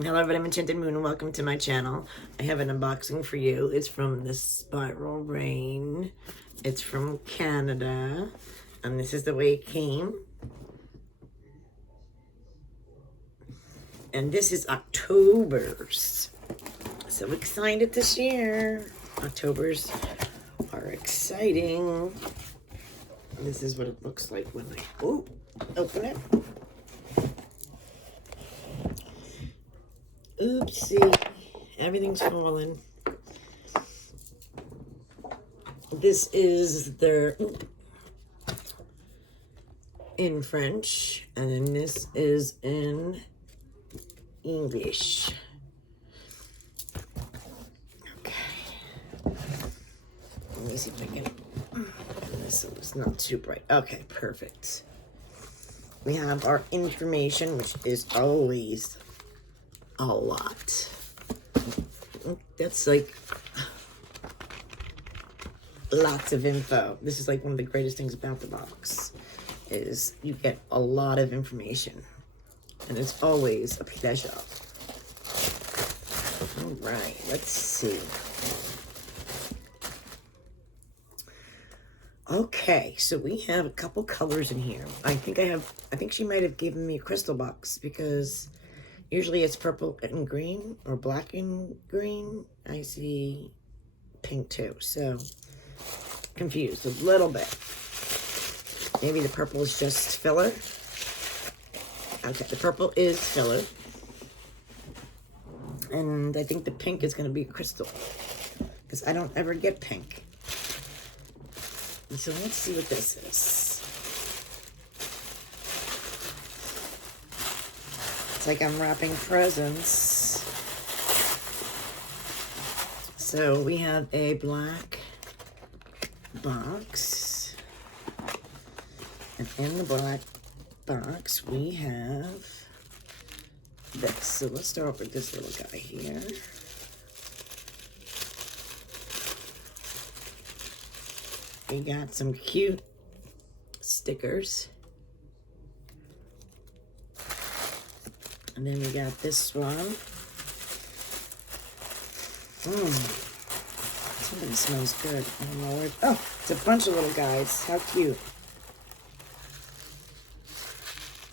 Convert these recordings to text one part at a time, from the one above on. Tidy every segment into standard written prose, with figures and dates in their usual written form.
Hello everybody, I'm Enchanted Moon and welcome to my channel. I have an unboxing for you. It's from the SpiralRain. It's from Canada. And this is the way it came. And this is October's. So excited this year. October's are exciting. This is what it looks like when I open it. Oopsie, everything's fallen. This is their in French, and then this is in English. Okay. Let me see if I can. This is not too bright. Okay, perfect. We have our information, which is always a lot. That's like lots of info. This is like one of the greatest things about the box is you get a lot of information, and it's always a pleasure. All right, let's see. Okay, so we have a couple colors in here. I think she might have given me a crystal box because usually it's purple and green or black and green. I see pink too, so confused a little bit. Maybe the purple is just filler. Okay, the purple is filler. And I think the pink is going to be crystal because I don't ever get pink. So let's see what this is. It's like I'm wrapping presents. So we have a black box. And in the black box we have this. So let's start with this little guy here. We got some cute stickers. And then we got this one. Something smells good. I don't know where. Oh, it's a bunch of little guys. How cute.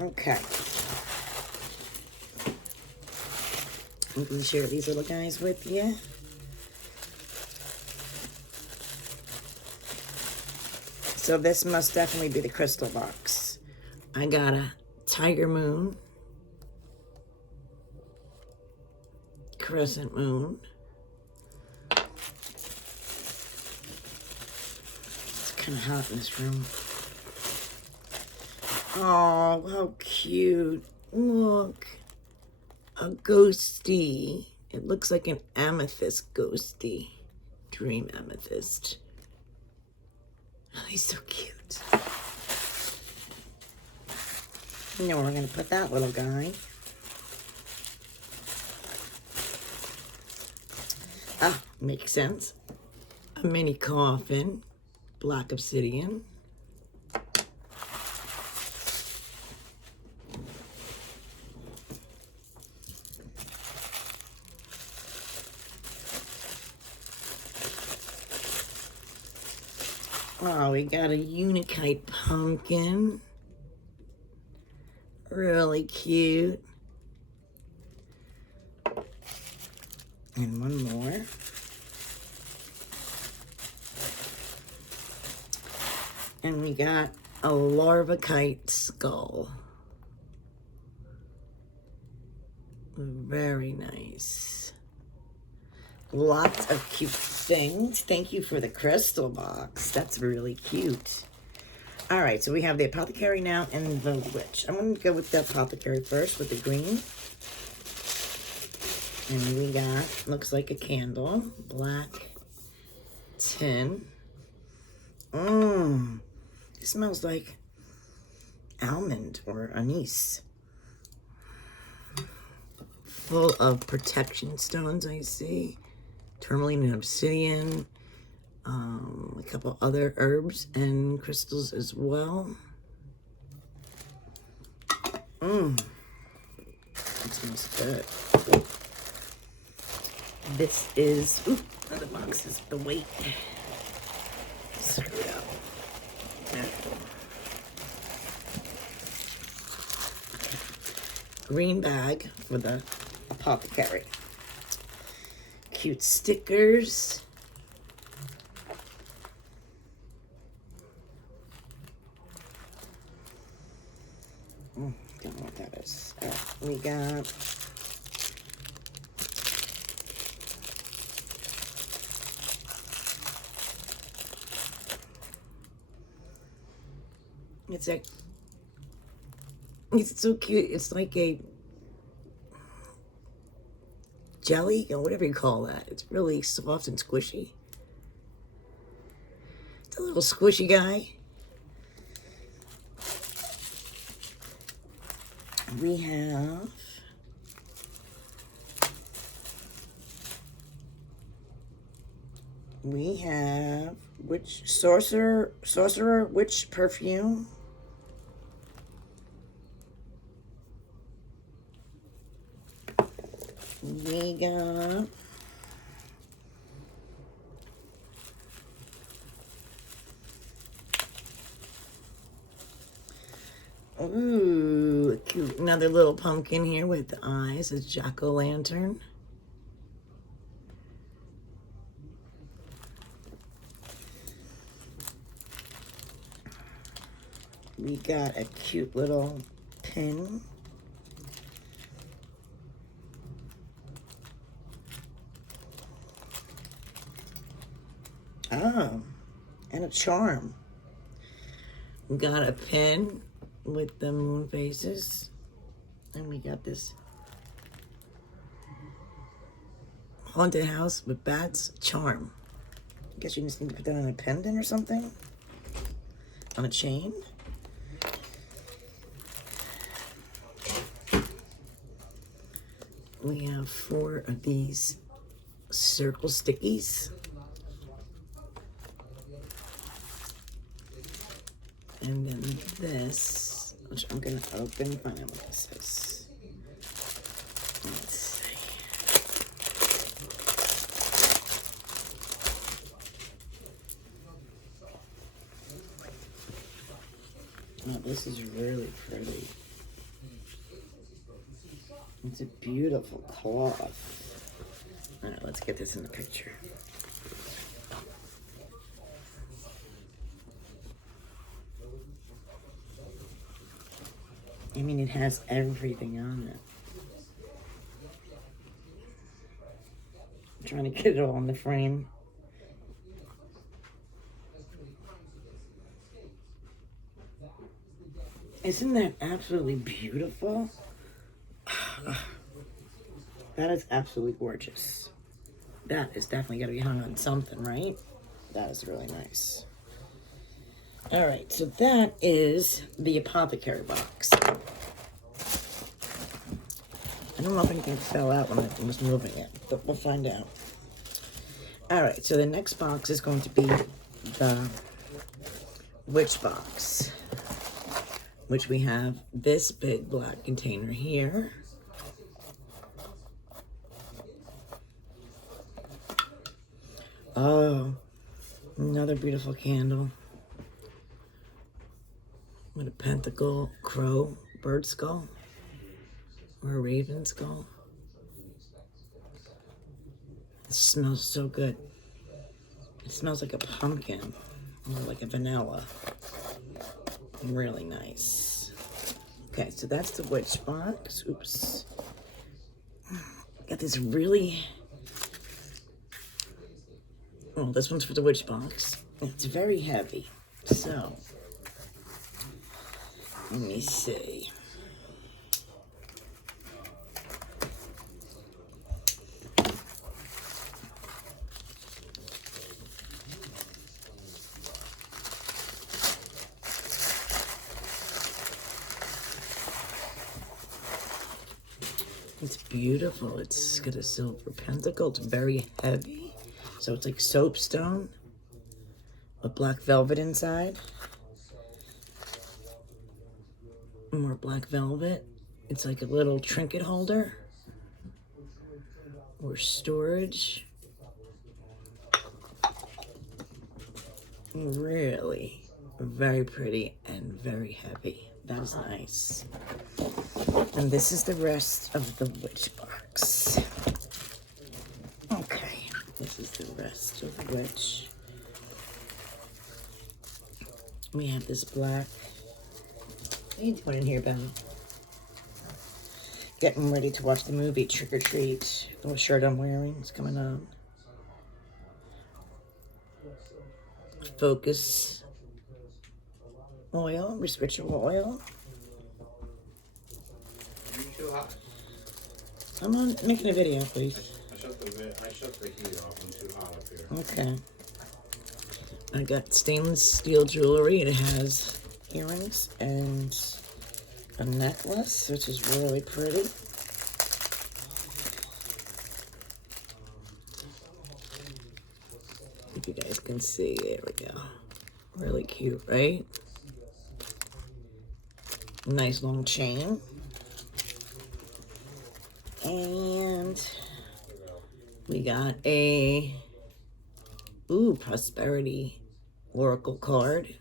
Okay. I'm going to share these little guys with you. So this must definitely be the crystal box. I got a tiger moon, crescent moon, it's kind of hot in this room. Oh, how cute. Look, a ghosty. It looks like an amethyst ghosty. Dream amethyst. Oh, he's so cute. Now we're going to put that little guy. Ah, makes sense. A mini coffin. Black obsidian. Oh, we got a unikite pumpkin. Really cute. And one more. And we got a larvakite skull. Very nice. Lots of cute things. Thank you for the crystal box. That's really cute. All right, so we have the Apothecary now and the Witch. I'm going to go with the Apothecary first with the green. And we got, looks like a candle, black tin. It smells like almond or anise. Full of protection stones, I see. Tourmaline and obsidian. A couple other herbs and crystals as well. smells good. This is, ooh, another box is the weight. Screw it up. Green bag for the Apothecary. Cute stickers. Don't know what that is. We got it's so cute. It's like a jelly or whatever you call that. It's really soft and squishy. It's a little squishy guy. We have witch sorcerer witch perfume. We got ooh, cute, another little pumpkin here with the eyes. It's jack-o'-lantern. We got a cute little pin. Oh, and a charm. We got a pin with the moon faces. And we got this haunted house with bats charm. I guess you just need to put that on a pendant or something. On a chain. We have 4 of these circle stickies. And then this, which I'm going to open and find out what this is. Let's see. Oh, this is really pretty. It's a beautiful cloth. All right, let's get this in the picture. I mean, it has everything on it. I'm trying to get it all in the frame. Isn't that absolutely beautiful? That is absolutely gorgeous. That is definitely going to be hung on something, right? That is really nice. All right, so that is the Apothecary box. I don't know if anything fell out when I was moving it, but we'll find out. All right, so the next box is going to be the witch box, which we have this big black container here. Oh, another beautiful candle with a pentacle, crow, bird skull, or a raven skull. It smells so good. It smells like a pumpkin or like a vanilla. Really nice. Okay, so that's the witch box. Oops. Got this really... Well, this one's for the witch box. It's very heavy. So, let me see. It's beautiful. It's got a silver pentacle. It's very heavy. So it's like soapstone with black velvet inside. More black velvet. It's like a little trinket holder or storage. Really very pretty and very heavy. That is nice. And this is the rest of the witch box. Okay, this is the rest of the witch. We have this black. What are you doing in here, Ben? Getting ready to watch the movie Trick or Treat. The shirt I'm wearing is coming on. Focus oil, ritual oil. Are you too hot? I'm on making a video, please. I shut the heat off. I'm too hot up here. Okay. I got stainless steel jewelry. It has earrings and a necklace, which is really pretty. If you guys can see, there we go. Really cute, right? Nice long chain. And we got a prosperity oracle card.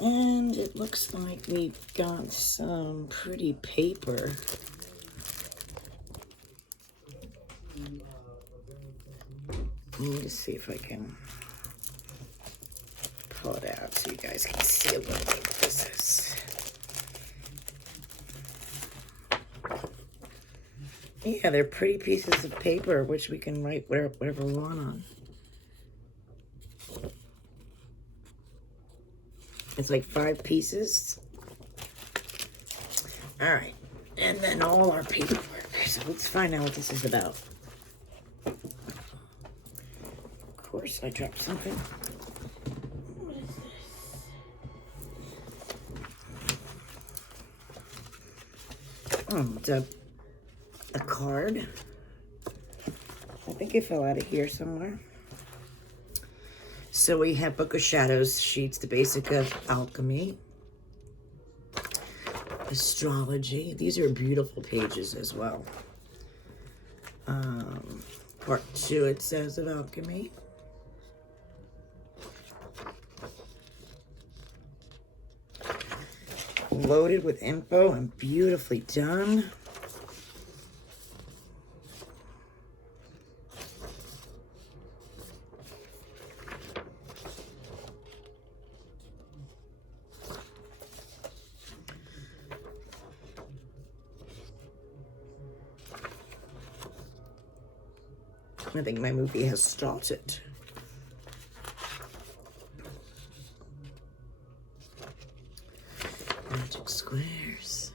And it looks like we got some pretty paper. Let me just see if I can pull it out so you guys can see a little bit what this is. Yeah, they're pretty pieces of paper which we can write whatever we want on. It's like 5 pieces. All right, and then all our paperwork. So let's find out what this is about. Of course, I dropped something. What is this? It's a card. I think it fell out of here somewhere. So we have Book of Shadows sheets, the basic of alchemy, astrology. These are beautiful pages as well. Part 2, it says, of alchemy. Loaded with info and beautifully done. I think my movie has started. Magic squares.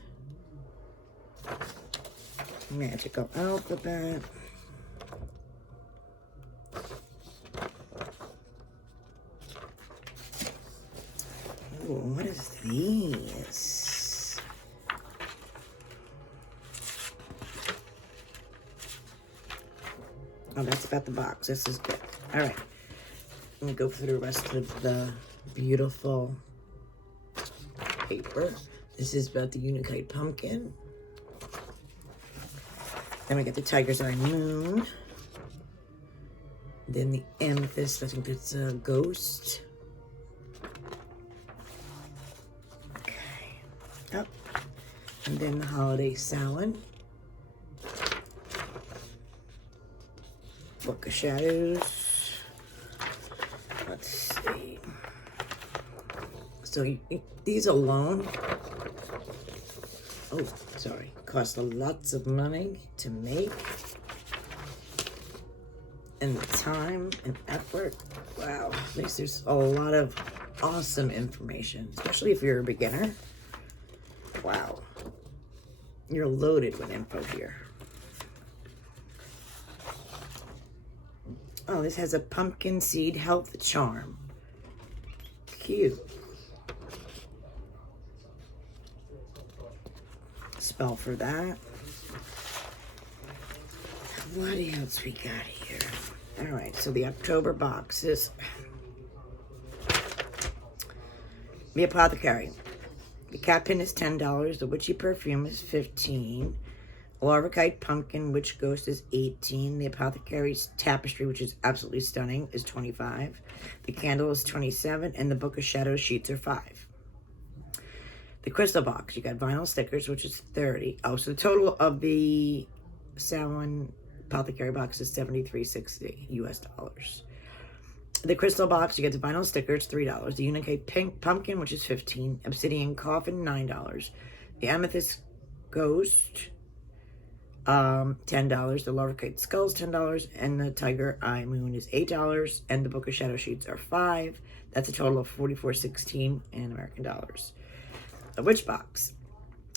Magical alphabet. Ooh, what is these? Oh, that's about the box. This is good. All right. Let me go through the rest of the beautiful paper. This is about the Untitled pumpkin. Then we get the Tiger's Eye moon. Then the amethyst. I think that's a ghost. Okay. Up. And then the holiday salad. Book of Shadows. Let's see. So these alone, oh, sorry, cost lots of money to make. And the time and effort. Wow, there's a lot of awesome information, especially if you're a beginner. Wow. You're loaded with info here. Oh, this has a pumpkin seed health charm. Cute. Spell for that. What else we got here? All right, so the October boxes. The Apothecary. The cat pin is $10. The witchy perfume is $15. Larvacite pumpkin witch ghost is $18. The Apothecary's tapestry, which is absolutely stunning, is $25. The candle is $27, and the book of shadow sheets are $5. The crystal box, you got vinyl stickers, which is $30. Oh, so the total of the Samhain Apothecary box is $73.60 US dollars. The crystal box, you get the vinyl stickers, $3. The Unicate pink pumpkin, which is $15. Obsidian coffin, $9. The amethyst ghost, $10. The Larvacite skulls, $10. And the tiger eye moon is $8. And the book of shadow sheets are $5. That's a total of $44.16 in American dollars. The witch box.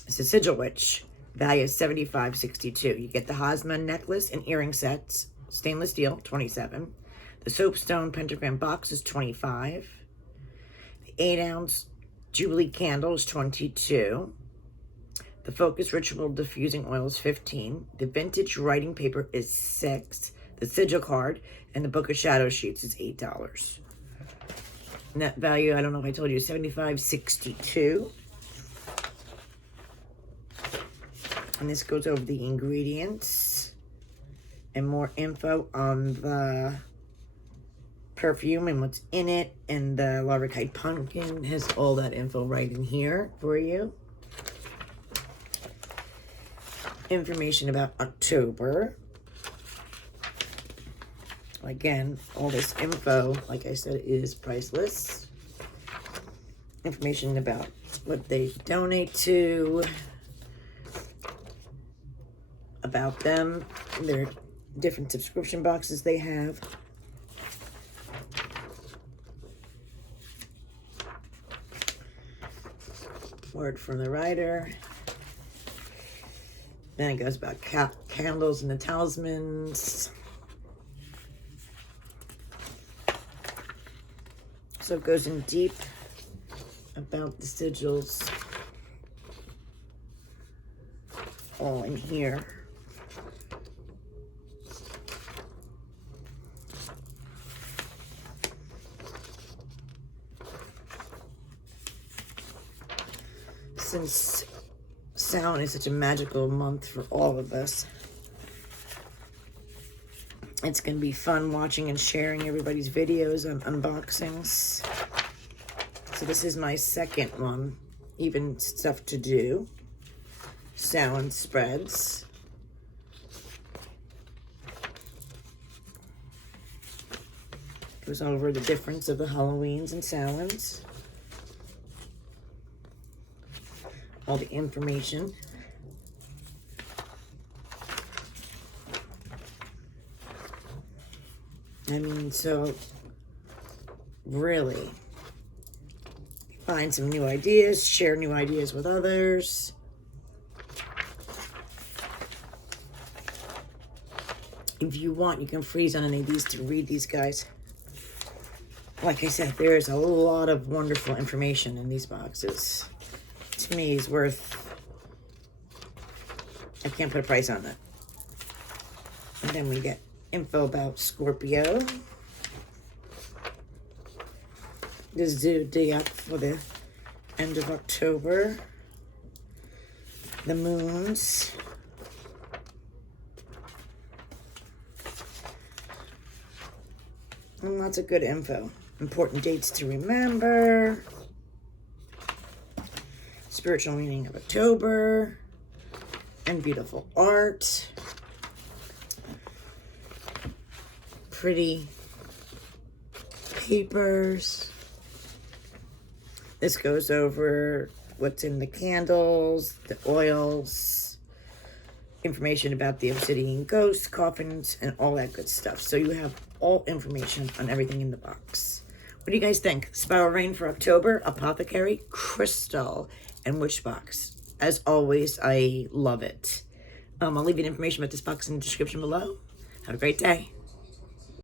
It's a sigil witch. Value is $75.62. You get the Hosma necklace and earring sets, stainless steel, $27. The soapstone pentagram box is $25. The 8-ounce Jubilee candle is $22. The Focus Ritual Diffusing Oil is $15. The vintage writing paper is $6. The sigil card and the book of shadow sheets is $8. Net value, I don't know if I told you, $75.62. And this goes over the ingredients and more info on the perfume and what's in it. And the Larvacite pumpkin has all that info right in here for you. Information about October. Again, all this info, like I said, is priceless. Information about what they donate to, about them, their different subscription boxes they have. Word from the writer. Then it goes about candles and the talismans. So it goes in deep about the sigils. All in here. Since Samhain is such a magical month for all of us, it's going to be fun watching and sharing everybody's videos on unboxings. So this is my second one, even stuff to do. Samhain spreads. Goes over the difference of the Halloweens and Samhains. All the information. I mean, so really find some new ideas, share new ideas with others. If you want, you can freeze on any of these to read these guys. Like I said, there's a lot of wonderful information in these boxes. To me, is worth, I can't put a price on that. And then we get info about Scorpio, the zodiac for the end of October, the moons, and lots of good info. Important dates to remember. Spiritual meaning of October. And beautiful art. Pretty papers. This goes over what's in the candles, the oils, information about the obsidian ghosts, coffins, and all that good stuff. So you have all information on everything in the box. What do you guys think? SpiralRain for October, Apothecary, Crystal, and Witch box. As always, I love it. I'll leave you information about this box in the description below. Have a great day.